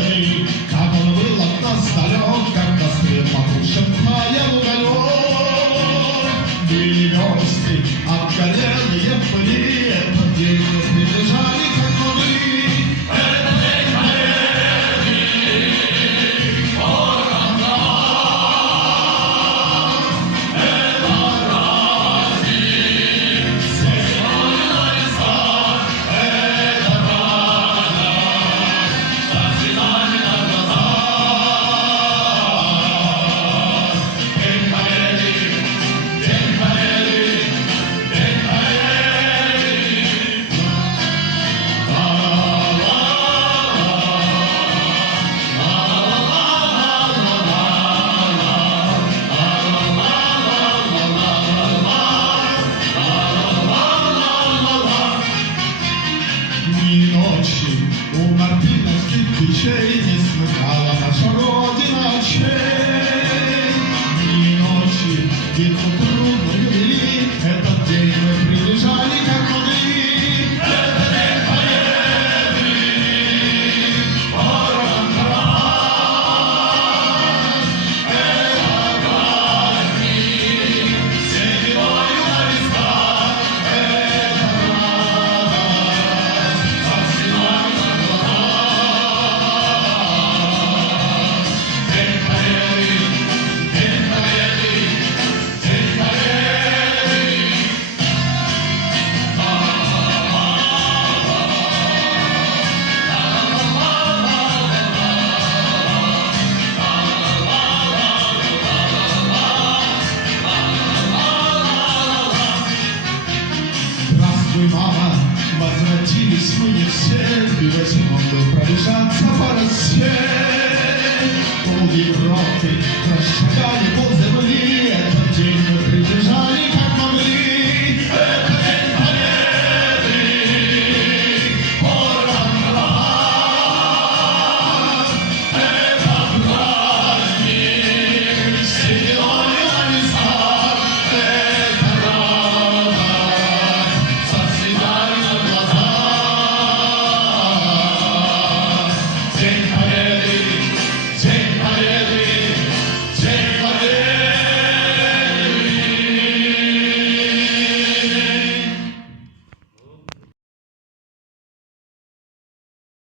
белый, как он был от нас далек, как костры потушен таял уголек. Были версты, обгорелые в пыли, этот день мы приближали, как могли. Этот день победы, ворон нас, это праздник, все зимой на лесах, это радость, со слезами на глазах. День победы, день победы, день победы. Дни и ночи у мартиновских печей не смыкала наша Родина очей. Дни и ночи битву трудную вели, этот день мы приближали, как могли. Это день победы, ворон нас, это праздник, все зимою на висках, это радость, со слезами на глазах. День победы, день победы, день победы. Здравствуй, мама, возвратились мы не все, и возьмем мы пробежаться по росе. Пол Европы прошагали ползали